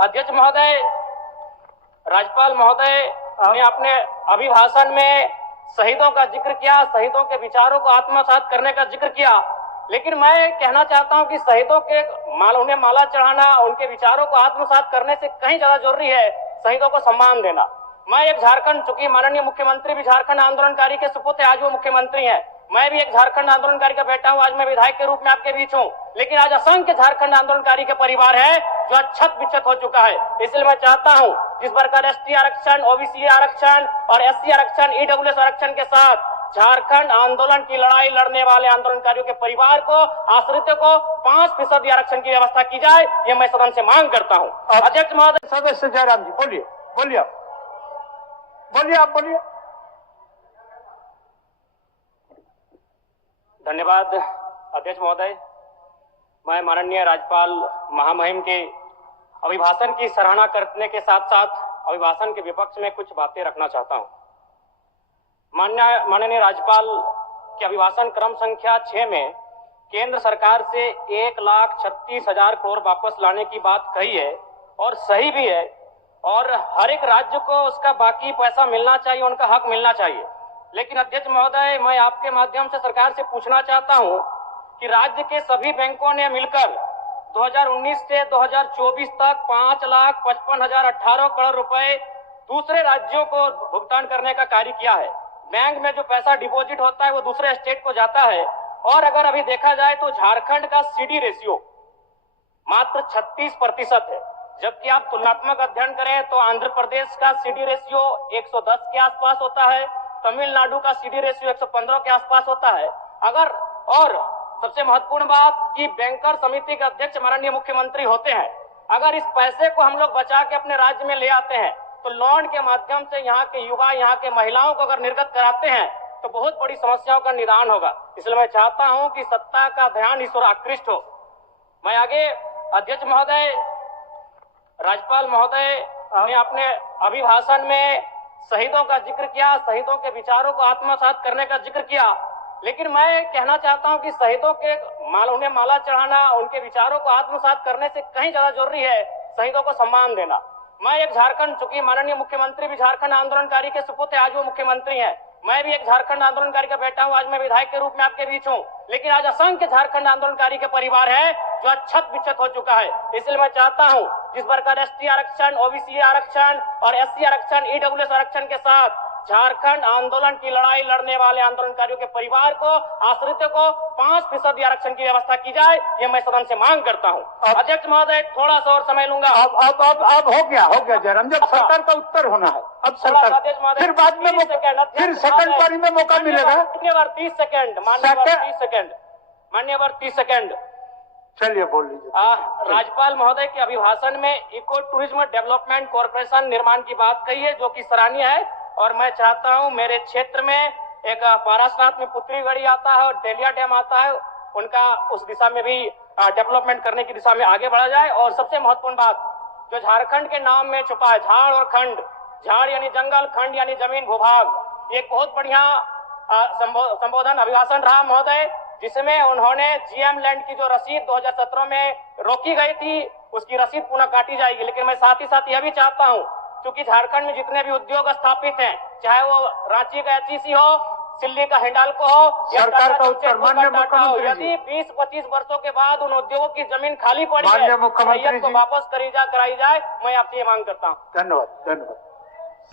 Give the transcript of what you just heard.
अध्यक्ष महोदय, राज्यपाल महोदय ने अपने अभिभाषण में शहीदों का जिक्र किया, शहीदों के विचारों को आत्मसात करने का जिक्र किया, लेकिन मैं कहना चाहता हूं कि शहीदों के उन्हें माला चढ़ाना, उनके विचारों को आत्मसात करने से कहीं ज्यादा जरूरी है शहीदों को सम्मान देना। मैं एक झारखंड, चूंकि माननीय मुख्यमंत्री भी झारखंड आंदोलनकारी के सुपुत्र आज वो मुख्यमंत्री हैं, मैं भी एक झारखंड आंदोलनकारी का बेटा हूं, आज मैं विधायक के रूप में आपके बीच हूं, लेकिन आज असंख्य झारखंड आंदोलनकारी के परिवार है जो आज छत बिछत हो चुका है। इसलिए मैं चाहता हूं जिस प्रकार एसटी आरक्षण, ओबीसी आरक्षण और एससी आरक्षण, ईडब्ल्यूएस आरक्षण के साथ झारखंड आंदोलन की लड़ाई लड़ने वाले आंदोलनकारियों के परिवार को, आश्रितों को 5% आरक्षण की व्यवस्था की जाए, ये मैं सदन से मांग करता हूं। अध्यक्ष महोदय। सदस्य जयराम जी बोलिए, बोलिए आप बोलिए। धन्यवाद अध्यक्ष महोदय। मैं माननीय राज्यपाल महामहिम के अभिभाषण की सराहना करने के साथ साथ अभिभाषण के विपक्ष में कुछ बातें रखना चाहता हूं। माननीय राज्यपाल के अभिभाषण क्रम संख्या 6 में केंद्र सरकार से 1,36,000 करोड़ वापस लाने की बात कही है और सही भी है, और हर एक राज्य को उसका बाकी पैसा मिलना चाहिए, उनका हक मिलना चाहिए। लेकिन अध्यक्ष महोदय, मैं आपके माध्यम से सरकार से पूछना चाहता हूं कि राज्य के सभी बैंकों ने मिलकर 2019 से 2024 तक 5,55,018 करोड़ रुपए दूसरे राज्यों को भुगतान करने का कार्य किया है। बैंक में जो पैसा डिपॉजिट होता है वो दूसरे स्टेट को जाता है, और अगर अभी देखा जाए तो झारखंड का सीडी रेशियो मात्र 36% है, जबकि आप तुलनात्मक अध्ययन करें तो आंध्र प्रदेश का सीडी रेशियो 110 के आसपास होता है, तमिलनाडु का सीडी रेशियो 115 के आसपास होता है। और सबसे महत्वपूर्ण बात कि बैंकर समिति के अध्यक्ष माननीय मुख्यमंत्री होते हैं। अगर इस पैसे को हम लोग बचा के अपने राज्य में ले आते हैं तो लोन के माध्यम से यहाँ के युवा, यहाँ के महिलाओं को अगर निर्गत कराते हैं तो बहुत बड़ी समस्याओं का निदान होगा। इसलिए मैं चाहता हूं कि सत्ता का ध्यान इस ओर आकृष्ट हो। मैं आगे अध्यक्ष महोदय, राज्यपाल महोदय ने अपने अभिभाषण में शहीदों का जिक्र किया, शहीदों के विचारों को आत्मसात करने का जिक्र किया, लेकिन मैं कहना चाहता हूं कि शहीदों के उन्हें माला चढ़ाना, उनके विचारों को आत्मसात करने से कहीं ज्यादा जरूरी है शहीदों को सम्मान देना। मैं एक झारखंड, चूंकि माननीय मुख्यमंत्री भी झारखंड आंदोलनकारी के सुपुत्र आज वो मुख्यमंत्री हैं, मैं भी एक झारखंड आंदोलनकारी का बेटा हूं, आज मैं विधायक के रूप में आपके बीच हूं, लेकिन आज असंख्य झारखंड आंदोलनकारी के परिवार है जो आज छत बिछत हो चुका है। इसलिए मैं चाहता हूं जिस प्रकार एसटी आरक्षण, ओबीसी आरक्षण और एससी आरक्षण, ईडब्ल्यूएस आरक्षण के साथ झारखंड आंदोलन की लड़ाई लड़ने वाले आंदोलनकारियों के परिवार को, आश्रितों को 5% आरक्षण की व्यवस्था की जाए, ये मैं सदन से मांग करता हूं। अध्यक्ष महोदय, थोड़ा सा और समय लूंगा। अब हो गया जयराम, जब सरकार का उत्तर होना है अब सरकार, फिर बाद में फिर सेकंड पारी में मौका मिलेगा। मान्यवर 30 सेकंड, मान्यवर 30 सेकंड। चलिए बोल लीजिए। राज्यपाल महोदय के अभिभाषण में इको टूरिज्म डेवलपमेंट कॉर्पोरेशन निर्माण की बात कही है, जो कि सराहनीय है, और मैं चाहता हूं मेरे क्षेत्र में एक पारासनाथ में पुत्री गढ़ी आता है और डेलिया डैम आता है, उनका उस दिशा में भी डेवलपमेंट करने की दिशा में आगे बढ़ा जाए। और सबसे महत्वपूर्ण बात जो झारखंड के नाम में छुपा है, झाड़ और खंड, झाड़ यानी जंगल, खंड यानी जमीन भूभाग, एक बहुत बढ़िया संबोधन अभिभाषण रहा महोदय, जिसमें उन्होंने जीएम लैंड की जो रसीद 2017 में रोकी गई थी उसकी रसीद पुनः काटी जाएगी। लेकिन मैं साथ ही साथ यह भी चाहता हूं, क्योंकि झारखंड में जितने भी उद्योग स्थापित हैं, चाहे वो रांची का एचईसी हो, सिल्ली का हिंडाल्को हो, सरकार का उत्तर माननीय मुख्यमंत्री, यदि 20-25 वर्षों के बाद उन उद्योगों की जमीन खाली पड़ी है, माननीय मुख्यमंत्री को वापस कराई जाए, मैं आपसे ये मांग करता हूँ। धन्यवाद।